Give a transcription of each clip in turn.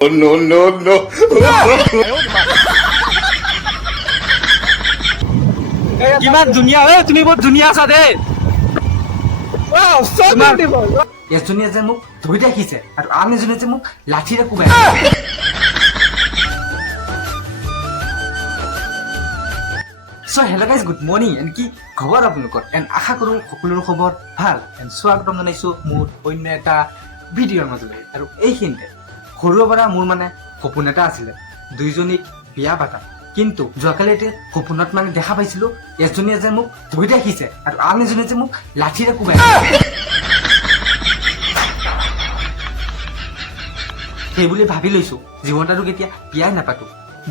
Oh, no, no, no. কিমান ধুনীয়া ঐ তুমি বহুত ধুনীয়া আছা দেই এজনীয়ে যে মোক ধৰি ৰাখিছে আৰু আন এজনীয়ে যে মোক লাঠিৰে কোবাই So hello guys, good morning and কি খবৰ আপোনালোকৰ and আশা কৰোঁ সকলোৰে খবৰ ভাল and স্বাগতম জনাইছোঁ মোৰ অন্য এটা ভিডিঅ'ৰ মাজলৈ আৰু এইখিনিতে সৰুৰে পৰা মোৰ মানে সপোন এটা আছিলে দুইজনীক বিয়া পাতা কিন্তু যোৱাকালি এতিয়া সপোনত মানে দেখা পাইছিলোঁ এজনীয়ে যে মোক ধৰি ৰাখিছে আৰু আন এজনীয়ে যে মোক লাঠিৰে কোবাই সেই বুলি ভাবি লৈছোঁ জীৱনত আৰু কেতিয়া বিয়াই নাপাতো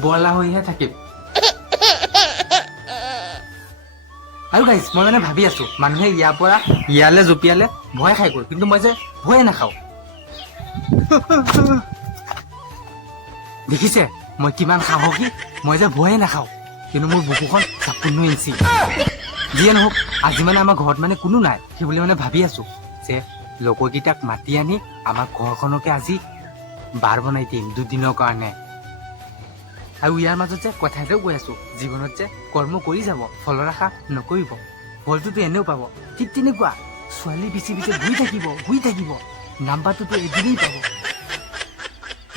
বৰলা হৈহে থাকিম আৰু গাইজ মই মানে ভাবি আছো মানুহে ইয়াৰ পৰা ইয়ালে জঁপিয়ালে ভয় খাই গ'ল কিন্তু মই যে ভয়ে নাখাওঁ দেখিছে মই কিমান সাহসী মই যে ভয়ে নাখাওঁ কিন্তু মোৰ বুকুখন 56 ইঞ্চি যিয়ে নহওক আজি মানে আমাৰ ঘৰত মানে কোনো নাই সেই বুলি মানে ভাবি আছো যে লগৰকেইটাক মাতি আনি আমাৰ ঘৰখনকে আজি বাৰ বনাই দিম দুদিনৰ কাৰণে আৰু ইয়াৰ মাজত যে কথা এটাও কৈ আছো জীৱনত যে কৰ্ম কৰি যাব ফলৰ আশা নকৰিব ফলটোতো এনেও পাব ঠিক তেনেকুৱা ছোৱালী পিছে পিছে ঘূৰি থাকিব নাম্বাৰটোতো এদিনেই পাব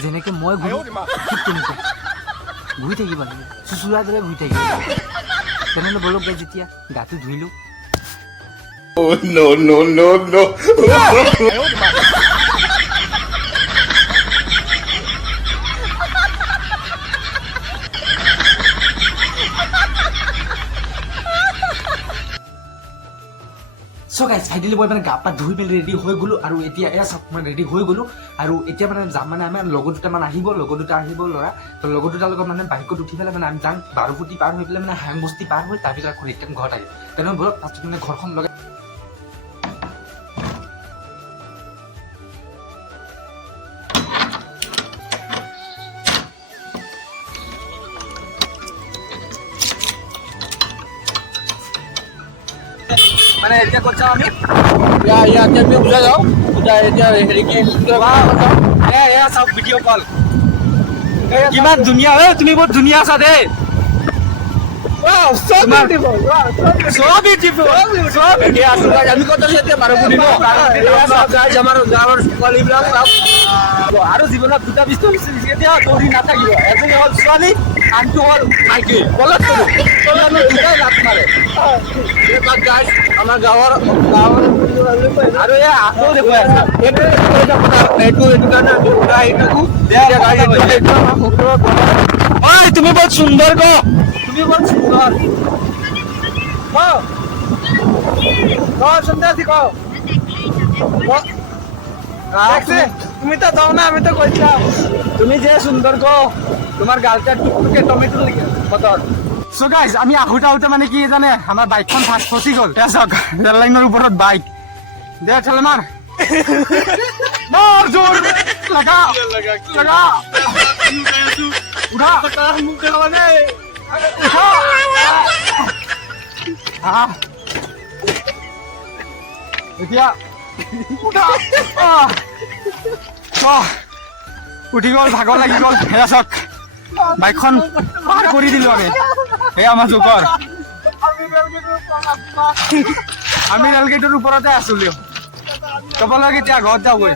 যেনেকে মই ঘূৰো ঠিক তেনেকুৱা ঘূৰি থাকিব লাগে চুচুৰাৰ দৰে ঘূৰি থাকিব তেনেহ'লে বলক গাই যেতিয়া গাটো ধুই লওঁ Oh, no, no, no, no. So guys, finally মই মানে গা পা ধুই মেলি ৰেডি হৈ গ'লো আৰু এতিয়া এয়া চাওক মই ৰেডি হৈ গ'লো আৰু এতিয়া মানে যাম মানে আমাৰ লগৰ দুটামান আহিব ল'ৰা তো লগৰ দুটাৰ লগত মানে বাইকত উঠি পেলাই মানে আমি যাম বাৰুপুতি পাৰ হৈ পেলাই মানে হাংবস্তি পাৰ হৈ তাৰপিছত আকৌ ৰিটাৰ্ণ ঘৰত আহিম তেনেহ'লে বলক তাৰপিছত মানে ঘৰখন লগাই মানে এতিয়া ক'ত যাওঁ আমি या मैं बुझा जाओ हेरी की এয়া চাওক ভিডিঅ' কল কিমান ধুনীয়া ঐ তুমি বহুত ধুনীয়া আছা দেই so beautiful আমি কত যেতে বারপুরি নো গাইজ আমার গাঁৱৰ ছোৱালীবিলাক আৰু জীৱনত দুটা বস্তু কেতিয়াও দৌৰি নাথাকিব এজনী হ'ল ছোৱালী আনটো হ'ল মাইকী বলত আমি দুটাই লাভ মাৰে গাইজ আমাৰ গাঁৱৰ আৰু এয়া আকৌ দেখুৱাই আছে এইটো কাৰণে ঐ তুমি বহুত সুন্দৰ ক তুমি বহুত সুন্দৰ सुनते আছি কও তুমি তো যাও না আমি তো কইছিলাম তুমি যে সুন্দৰ ক তোমাৰ গালটা টুকটুকে টমেটো লাগে বতৰ সো গাইজ আমি আহোঁতে মানে কি জানে আমাৰ বাইকখন ফচি গ'ল চাওক ৰেল লাইনৰ ওপৰত বাইক দে ঠেলে মাৰ জোৰ লগা উঠা মুখ দেখাবা দেই এতিয়া উঠি গ'ল ভাগৰ লাগি গ'ল সেয়া চাওক বাইকখন পাৰ কৰি দিলো আমি সেয়া আমাৰ জোকৰ আমি ৰেলগেটৰ ওপৰতে আছিলো ক'ব লাগে এতিয়া ঘৰত যাওঁগৈ